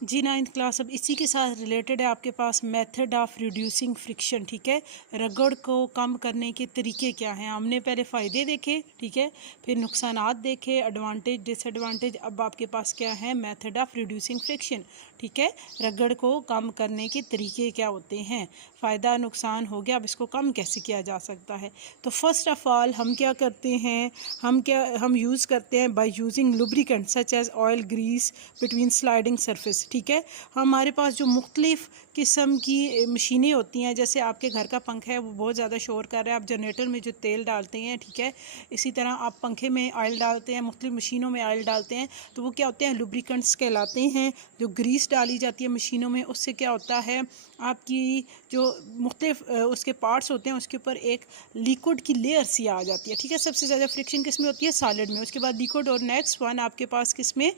जी 9th class अब इसी के साथ रिलेटेड है आपके पास मेथड ऑफ रिड्यूसिंग फ्रिक्शन। ठीक है, रगड़ को कम करने के तरीके क्या हैं। हमने पहले फ़ायदे देखे, ठीक है, फिर नुकसानात देखे, एडवांटेज डिसएडवांटेज। अब आपके पास क्या है, मेथड ऑफ रिड्यूसिंग फ्रिक्शन। ठीक है, रगड़ को कम करने के तरीके क्या होते हैं, फ़ायदा नुकसान हो गया, अब इसको कम कैसे किया जा सकता है। तो फर्स्ट ऑफ़ ऑल हम क्या करते हैं, हम यूज़ करते हैं by using lubricant such as oil Greece between sliding surface. ठीक है, हमारे पास जो मुख्तलिफ़ किस्म की मशीनें होती हैं, जैसे आपके घर का पंखा है वो बहुत ज़्यादा शोर कर रहा है, आप जनरेटर में जो तेल डालते हैं, ठीक है, इसी तरह आप पंखे में ऑयल डालते हैं, मुख्तलिफ़ मशीनों में ऑयल डालते हैं, तो वो क्या होते हैं, लुब्रिकेंट्स कहलाते हैं। जो ग्रीस डाली जाती है मशीनों में, उससे क्या होता है, आपकी जो मुख्तलिफ़ उसके पार्ट्स होते हैं उसके ऊपर एक लिक्विड की लेयर सी आ जाती है। ठीक है, सबसे ज़्यादा फ्रिक्शन किस में होती है, सॉलिड में, उसके बाद लिक्विड, और नेक्स्ट वन आपके पास किस में,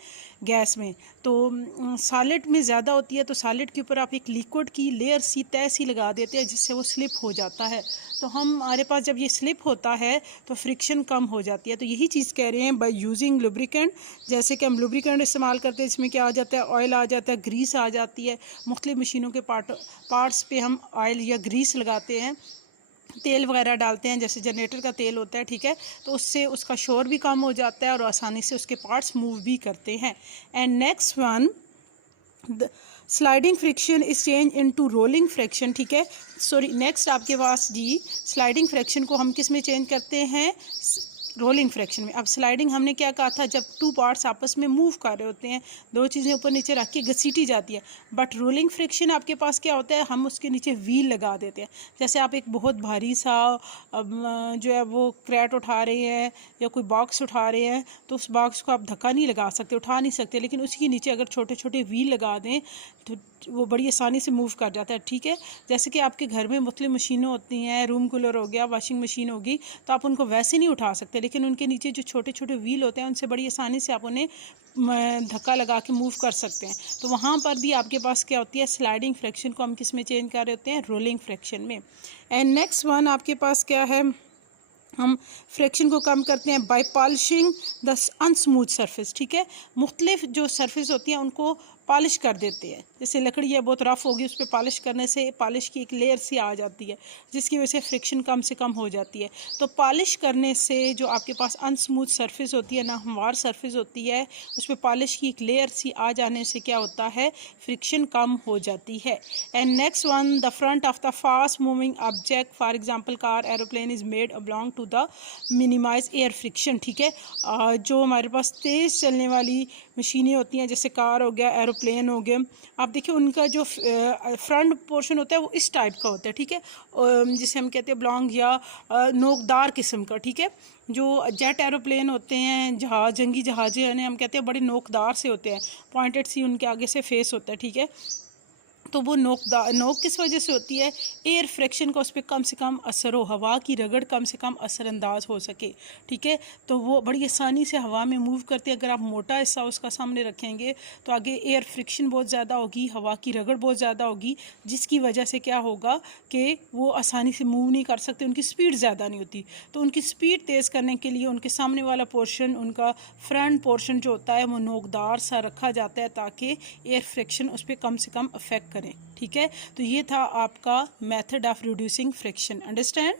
गैस में। तो सॉलिड में ज़्यादा होती है, तो सॉलिड के ऊपर आप एक लिक्विड की लेयर सी तय सी लगा देते हैं जिससे वो स्लिप हो जाता है। तो हमारे पास जब ये स्लिप होता है तो फ्रिक्शन कम हो जाती है। तो यही चीज़ कह रहे हैं बाय यूजिंग लुब्रिकेंट। जैसे कि हम लुब्रिकेंट इस्तेमाल करते हैं, इसमें क्या आ जाता है, ऑयल आ जाता है, ग्रीस आ जाती है। मुख्तलिफ़ मशीनों के पार्ट्स पे हम ऑयल या ग्रीस लगाते हैं, तेल वगैरह डालते हैं, जैसे जनरेटर का तेल होता है। ठीक है, तो उससे उसका शोर भी कम हो जाता है और आसानी से उसके पार्ट्स मूव भी करते हैं। And next one, sliding friction is change into rolling friction. ठीक है, सॉरी, नेक्स्ट आपके पास जी, स्लाइडिंग फ्रिक्शन को हम किस में चेंज करते हैं, रोलिंग फ्रैक्शन में। अब स्लाइडिंग हमने क्या कहा था, जब टू पार्ट्स आपस में मूव कर रहे होते हैं, दो चीज़ें ऊपर नीचे रख के घसीटी जाती है। बट रोलिंग फ्रिक्शन आपके पास क्या होता है, हम उसके नीचे व्हील लगा देते हैं। जैसे आप एक बहुत भारी सा जो है वो क्रेट उठा रहे हैं या कोई बॉक्स उठा रहे हैं, तो उस बॉक्स को आप धक्का नहीं लगा सकते, उठा नहीं सकते, लेकिन उसके नीचे अगर छोटे छोटे व्हील लगा दें तो वो बड़ी आसानी से मूव कर जाता है। ठीक है, जैसे कि आपके घर में मुख्तलिफ़ मशीनें होती हैं, रूम कूलर हो गया, वॉशिंग मशीन होगी, तो आप उनको वैसे नहीं उठा सकते, लेकिन उनके नीचे जो छोटे छोटे व्हील होते हैं उनसे बड़ी आसानी से आप उन्हें धक्का लगा के मूव कर सकते हैं। तो वहाँ पर भी आपके पास क्या होती है, स्लाइडिंग फ्रैक्शन को हम किस में चेंज कर रहे होते हैं, रोलिंग फ्रैक्शन में। एंड नेक्स्ट वन आपके पास क्या है, हम फ्रैक्शन को कम करते हैं बाय पॉलिशिंग द अनस्मूथ सरफेस। ठीक है, मुख्तलिफ जो सरफेस होती हैं उनको पॉलिश कर देते हैं। जैसे लकड़ी है बहुत रफ़ होगी, उस पर पॉलिश करने से पॉलिश की एक लेयर सी आ जाती है, जिसकी वजह से फ्रिक्शन कम से कम हो जाती है। तो पॉलिश करने से जो आपके पास अनस्मूथ सरफेस होती है, नाहमवार सरफेस होती है, उस पर पॉलिश की एक लेयर सी आ जाने से क्या होता है, फ्रिक्शन कम हो जाती है। And next one, the front of the fast moving object, for example car, aeroplane, is made along to the minimise air friction. ठीक है, जो हमारे पास तेज़ चलने वाली मशीनें होती हैं, जैसे कार हो गया, एरोप्लेन हो गए, आप देखिए उनका जो फ्रंट पोर्शन होता है वो इस टाइप का होता है। ठीक है, जिसे हम कहते हैं ब्लॉन्ग या नोकदार किस्म का। ठीक है, जो जेट एरोप्लेन होते हैं, जहाज, जंगी जहाज़ें हैं, हम कहते हैं बड़े नोकदार से होते हैं, पॉइंटेड सी उनके आगे से फेस होता है। ठीक है, तो वो नोक किस वजह से होती है, एयर फ्रैक्शन का उस पर कम से कम असर हो, हवा की रगड़ कम से कम असरअंदाज हो सके। ठीक है, तो वो बड़ी आसानी से हवा में मूव करते हैं। अगर आप मोटा हिस्सा उसका सामने रखेंगे तो आगे एयर फ्रिक्शन बहुत ज़्यादा होगी, हवा की रगड़ बहुत ज़्यादा होगी, जिसकी वजह से क्या होगा कि वो आसानी से मूव नहीं कर सकते, उनकी स्पीड ज़्यादा नहीं होती। तो उनकी स्पीड तेज़ करने के लिए उनके सामने वाला पोर्शन, उनका फ्रंट पोर्शन जो होता है वो नोकदार सा रखा जाता है, ताकि एयर फ्रिक्शन उस पर कम से कम अफेक्ट करें। ठीक है, तो ये था आपका method of reducing friction. Understand.